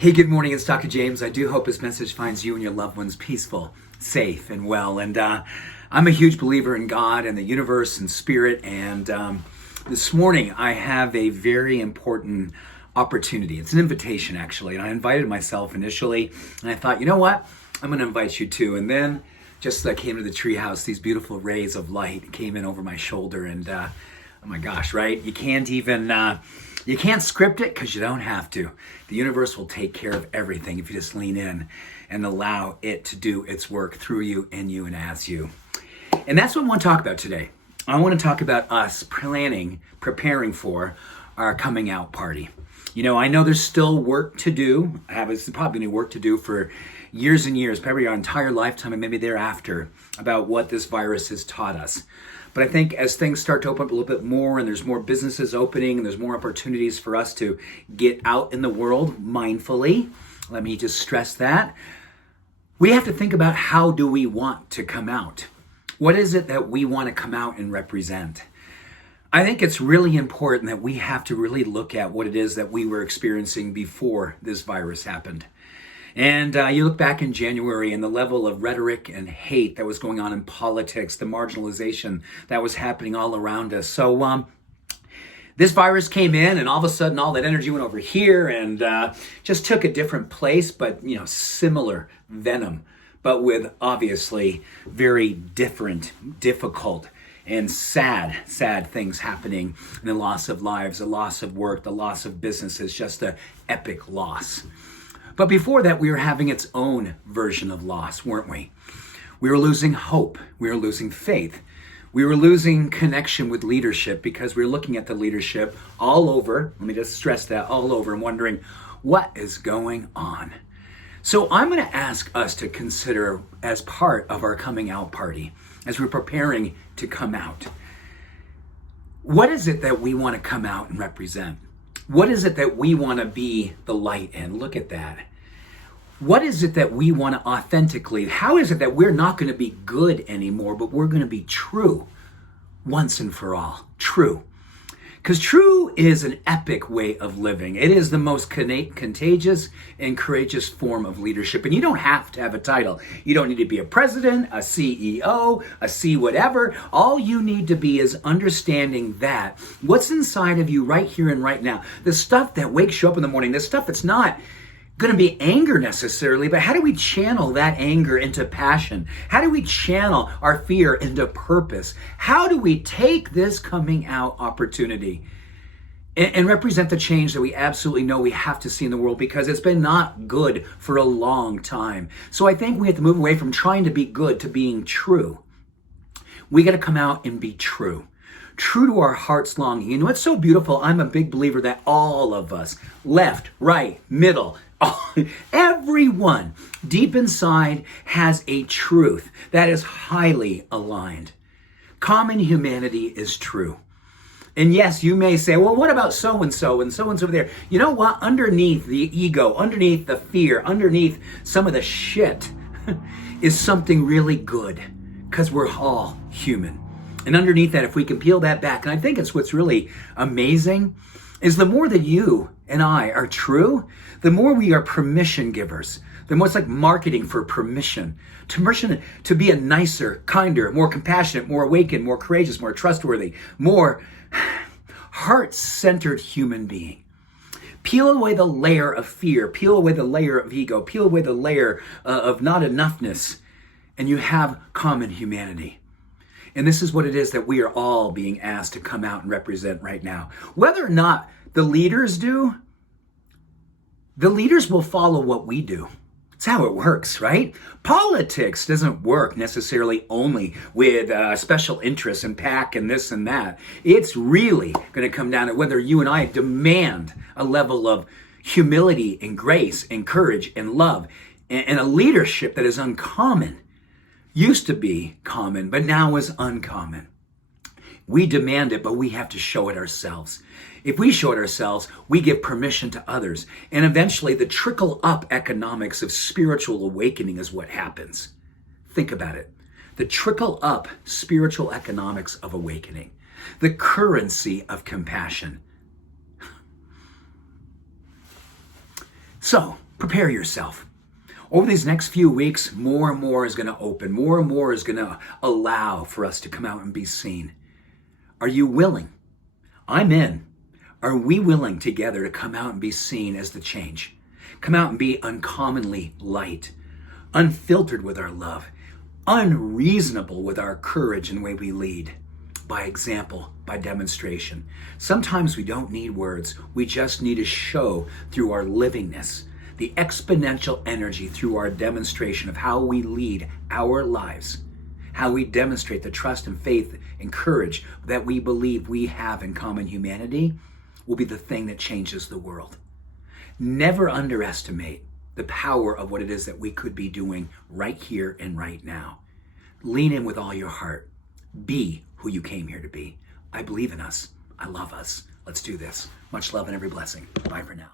Hey, good morning. It's Dr. James. I do hope this message finds you and your loved ones peaceful, safe, and well. And I'm a huge believer in God and the universe and spirit. And this morning, I have a very important opportunity. It's an invitation, actually. And I invited myself initially. And I thought, you know what? I'm going to invite you too. And then just as I came to the treehouse, these beautiful rays of light came in over my shoulder. And oh my gosh, right? You can't even... You can't script it because you don't have to. The universe will take care of everything if you just lean in and allow it to do its work through you, in you, and as you. And that's what I want to talk about today. I want to talk about us preparing for our coming out party. You know, I know there's still work to do. There's probably going to be work to do for years and years, probably our entire lifetime and maybe thereafter, about what this virus has taught us. But I think as things start to open up a little bit more and there's more businesses opening and there's more opportunities for us to get out in the world mindfully, let me just stress that, we have to think about how do we want to come out? What is it that we want to come out and represent? I think it's really important that we have to really look at what it is that we were experiencing before this virus happened. And you look back in January and the level of rhetoric and hate that was going on in politics, the marginalization that was happening all around us. So this virus came in and all of a sudden all that energy went over here and just took a different place, but similar venom, but with obviously very different, difficult, and sad things happening. And the loss of lives, the loss of work, the loss of businesses, just an epic loss. But before that, we were having its own version of loss, weren't we? We were losing hope. We were losing faith. We were losing connection with leadership because we were looking at the leadership all over, let me just stress that, all over, and wondering, what is going on? So I'm going to ask us to consider as part of our coming out party, as we're preparing to come out, what is it that we want to come out and represent? What is it that we want to be the light in? Look at that. What is it that we want to authentically, how is it that we're not going to be good anymore, but we're going to be true once and for all? True. Because true is an epic way of living. It is the most contagious and courageous form of leadership. And you don't have to have a title. You don't need to be a president, a CEO, a C whatever. All you need to be is understanding that what's inside of you right here and right now, the stuff that wakes you up in the morning, the stuff that's not going to be anger necessarily, but how do we channel that anger into passion? How do we channel our fear into purpose? How do we take this coming out opportunity and represent the change that we absolutely know we have to see in the world, because it's been not good for a long time. So I think we have to move away from trying to be good to being true. We got to come out and be true. True to our heart's longing. You know what's so beautiful? I'm a big believer that all of us, left, right, middle, everyone deep inside has a truth that is highly aligned. Common humanity is true. And yes, you may say, well, what about so-and-so and so-and-so over there? You know what? Underneath the ego, underneath the fear, underneath some of the shit is something really good, because we're all human. And underneath that, if we can peel that back, and I think it's what's really amazing, is the more that you and I are true, the more we are permission givers. The more it's like marketing for permission to be a nicer, kinder, more compassionate, more awakened, more courageous, more trustworthy, more heart-centered human being. Peel away the layer of fear, peel away the layer of ego, peel away the layer of not-enoughness, and you have common humanity. And this is what it is that we are all being asked to come out and represent right now. Whether or not the leaders do, the leaders will follow what we do. It's how it works, right? Politics doesn't work necessarily only with special interests and PAC and this and that. It's really going to come down to whether you and I demand a level of humility and grace and courage and love and a leadership that is uncommon. Used to be common, but now is uncommon. We demand it, but we have to show it ourselves. If we show it ourselves, we give permission to others. And eventually the trickle up economics of spiritual awakening is what happens. Think about it. The trickle up spiritual economics of awakening. The currency of compassion. So, prepare yourself. Over these next few weeks, more and more is going to open. More and more is going to allow for us to come out and be seen. Are you willing? I'm in. Are we willing together to come out and be seen as the change? Come out and be uncommonly light, unfiltered with our love, unreasonable with our courage and way we lead, by example, by demonstration. Sometimes we don't need words. We just need to show through our livingness, the exponential energy through our demonstration of how we lead our lives, how we demonstrate the trust and faith and courage that we believe we have in common humanity will be the thing that changes the world. Never underestimate the power of what it is that we could be doing right here and right now. Lean in with all your heart. Be who you came here to be. I believe in us. I love us. Let's do this. Much love and every blessing. Bye for now.